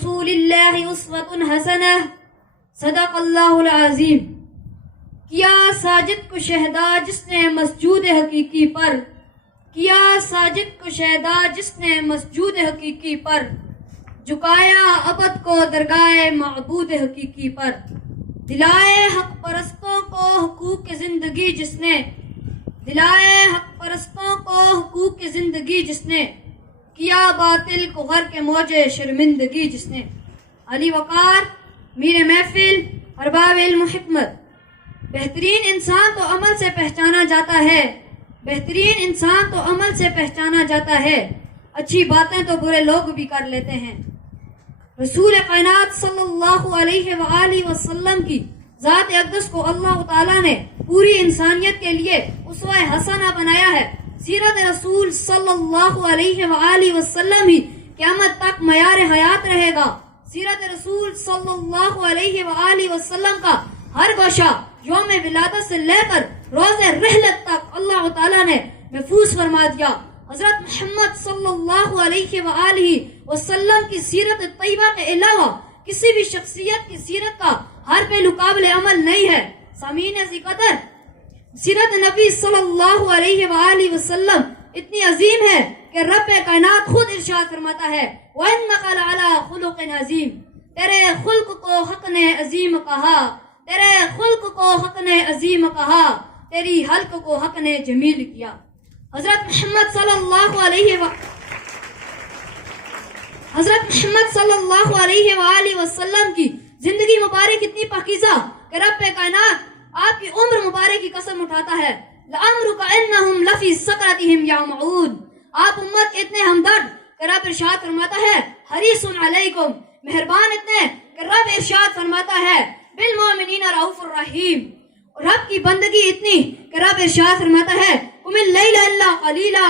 رسول اللہ اسوۃ حسنہ صدق اللہ العظیم. کیا ساجد کو شہدا جس نے مسجود حقیقی پر، کیا ساجد کو شہدا جس نے مسجود حقیقی پر، جھکایا ابد کو درگاہ معبود حقیقی پر. دلائے حق پرستوں کو حقوق کی زندگی جس نے، دلائے حق پرستوں کو حقوق کی زندگی جس نے، کیا باطل کو غرق موجے شرمندگی جس نے. علی وقار، میر محفل، ارباب علم و حکمت. بہترین انسان تو عمل سے پہچانا جاتا ہے، بہترین انسان تو عمل سے پہچانا جاتا ہے، اچھی باتیں تو برے لوگ بھی کر لیتے ہیں. رسول کائنات صلی اللہ علیہ وآلہ وسلم کی ذات اقدس کو اللہ تعالیٰ نے پوری انسانیت کے لیے اسوہ حسنہ بنایا ہے. سیرت رسول صلی اللہ علیہ وآلہ وسلم ہی قیامت تک معیار حیات رہے گا. سیرت رسول صلی اللہ علیہ وآلہ وسلم کا ہر گوشہ یوم ولادت سے لے کر روز رحلت تک اللہ تعالیٰ نے محفوظ فرما دیا. حضرت محمد صلی اللہ علیہ وآلہ وسلم کی سیرت طیبہ کے علاوہ کسی بھی شخصیت کی سیرت کا ہر پہلو قابل عمل نہیں ہے. سامعین ذی قدر، سیرت نبی صلی اللہ علیہ وآلہ وسلم اتنی عظیم ہے کہ رب کائنات خود ارشاد فرماتا ہے وَإِنَّكَ لَعَلَىٰ خُلُقٍ عَظِيمٍ. تیرے خلق کو حق نے عظیم کہا، تیرے خلق کو حق نے عظیم کہا، تیری حلق کو حق نے جمیل کیا. حضرت محمد صلی اللہ علیہ وآلہ وسلم کی زندگی مبارک اتنی پاکیزہ کہ رب کائنات آپ کی عمر مبارک کی قسم اٹھاتا ہے لَأَمْرُكَ إِنَّهُمْ لَفِي سَكْرَتِهِمْ يَعْمَعُونَ. آپ امت کے اتنے ہمدرد کہ رب ارشاد فرماتا ہے حریص علیکم، مہربان اتنے کہ رب ارشاد فرماتا ہے بالمؤمنین رؤوف الرحیم. اور رب کی بندگی اتنی کہ رب ارشاد فرماتا ہے قم اللیل الا قلیلا.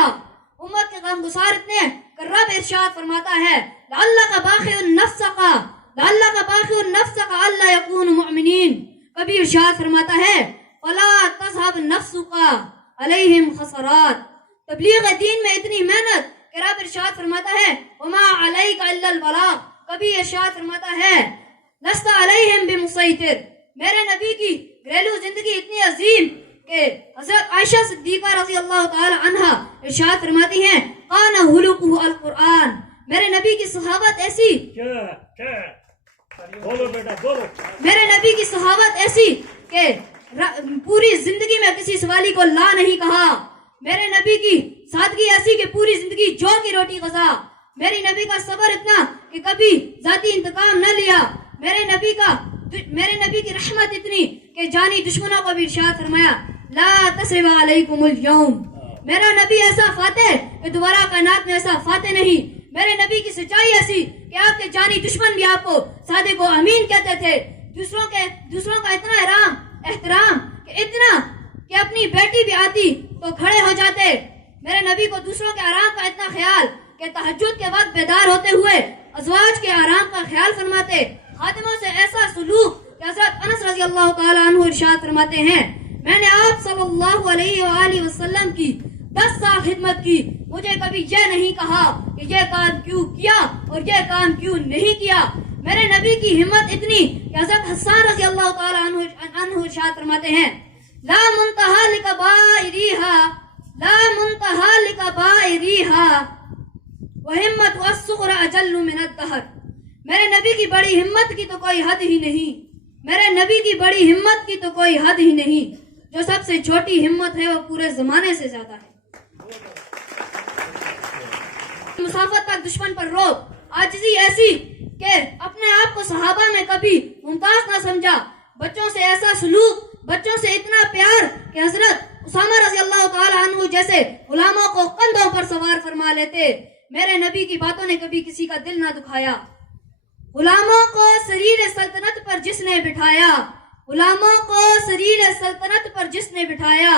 امت کے غم گسار اتنے کہ رب ارشاد فرماتا ہے لعلک باخع نفسک، لعلک باخع نفسک الا یکونوا مؤمنین. کبھی ارشاد فرماتا ہے فلا تذهب نفسک علیہم خسرات. تبلیغ دین میں اتنی محنت کہ رب ارشاد فرماتا ہے وما علیک الا البلاغ. کبھی ارشاد فرماتا ہے لست علیہم بمسیطر. میرے نبی کی گھریلو زندگی اتنی عظیم کہ حضرت عائشہ صدیقہ رضی اللہ تعالی عنہا ارشاد فرماتی ہیں کان خلقہ القرآن. میرے نبی کی صحابت ایسی، میرے نبی کی صحابت ایسی کہ پوری زندگی میں کسی سوالی کو لا نہیں کہا. میرے نبی کی سادگی ایسی کہ پوری زندگی جو کی روٹی غذا. میری نبی کا صبر اتنا کہ کبھی ذاتی انتقام نہ لیا. میرے نبی کی رحمت اتنی کہ جانی دشمنوں کو بھی ارشاد فرمایا لا تثرب علیکم اليوم. میرا نبی ایسا فاتح کہ دوبارہ کائنات میں ایسا فاتح نہیں. میرے نبی کی سچائی ایسی کہ آپ کے جانی دشمن بھی آپ کو صادق و امین کہتے تھے. دوسروں کا اتنا احترام کہ اتنا کہ اپنی بیٹی بھی آتی تو کھڑے ہو جاتے. میرے نبی کو دوسروں کے آرام کا اتنا خیال کہ تہجد کے وقت بیدار ہوتے ہوئے ازواج کے آرام کا خیال فرماتے. خادموں سے ایسا سلوک کہ حضرت انس رضی اللہ تعالیٰ عنہ ارشاد فرماتے ہیں میں نے آپ صلی اللہ علیہ وآلہ وسلم کی 10 سال خدمت کی، مجھے کبھی یہ نہیں کہا کہ یہ کام کیوں کیا اور یہ کام کیوں نہیں کیا. میرے نبی کی ہمت اتنی کہ حضرت حسان رضی اللہ تعالیٰ عنہ ارشاد فرماتے ہیں لا منتہا لکبائریہا، لا منتہا لکبائریہا وہمت والصغر اجل من الدہر. میرے نبی کی بڑی ہمت کی تو کوئی حد ہی نہیں، میرے نبی کی بڑی ہمت کی تو کوئی حد ہی نہیں. جو سب سے چھوٹی ہمت ہے وہ پورے زمانے سے زیادہ ہے. مسافت تک دشمن پر روب، عاجزی ایسی کہ اپنے آپ کو صحابہ میں کبھی ممتاز نہ سمجھا. بچوں سے ایسا سلوک، بچوں سے اتنا پیار کہ حضرت اسامہ رضی اللہ تعالی عنہ جیسے غلاموں کو کندھوں پر سوار فرما لیتے. میرے نبی کی باتوں نے کبھی کسی کا دل نہ دکھایا. غلاموں کو سریر سلطنت پر جس نے بٹھایا، غلاموں کو سریر سلطنت پر جس نے بٹھایا،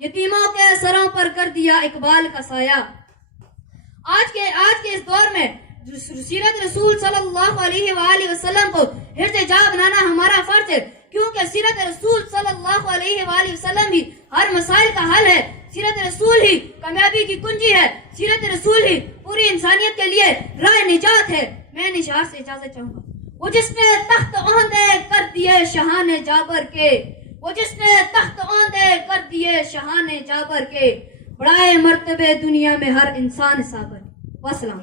یتیموں کے سروں پر کر دیا اقبال کا سایہ. آج کے اس دور میں سیرت رسول صلی اللہ علیہ وآلہ وسلم کو حرص جا بنانا ہمارا فرض ہے، کیونکہ سیرت رسول صلی اللہ علیہ وآلہ وسلم ہی ہر مسائل کا حل ہے. سیرت رسول ہی کامیابی کی کنجی ہے. سیرت رسول ہی پوری انسانیت کے لیے راہ نجات ہے. میں نشار سے اجازت چاہوں گا. وہ جس نے تخت اوندے کر دیے شاہان جابر کے، وہ جس نے تخت اوندے کر دیے شاہان جابر کے، بڑائے مرتبے دنیا میں ہر انسان صابر. وسلام.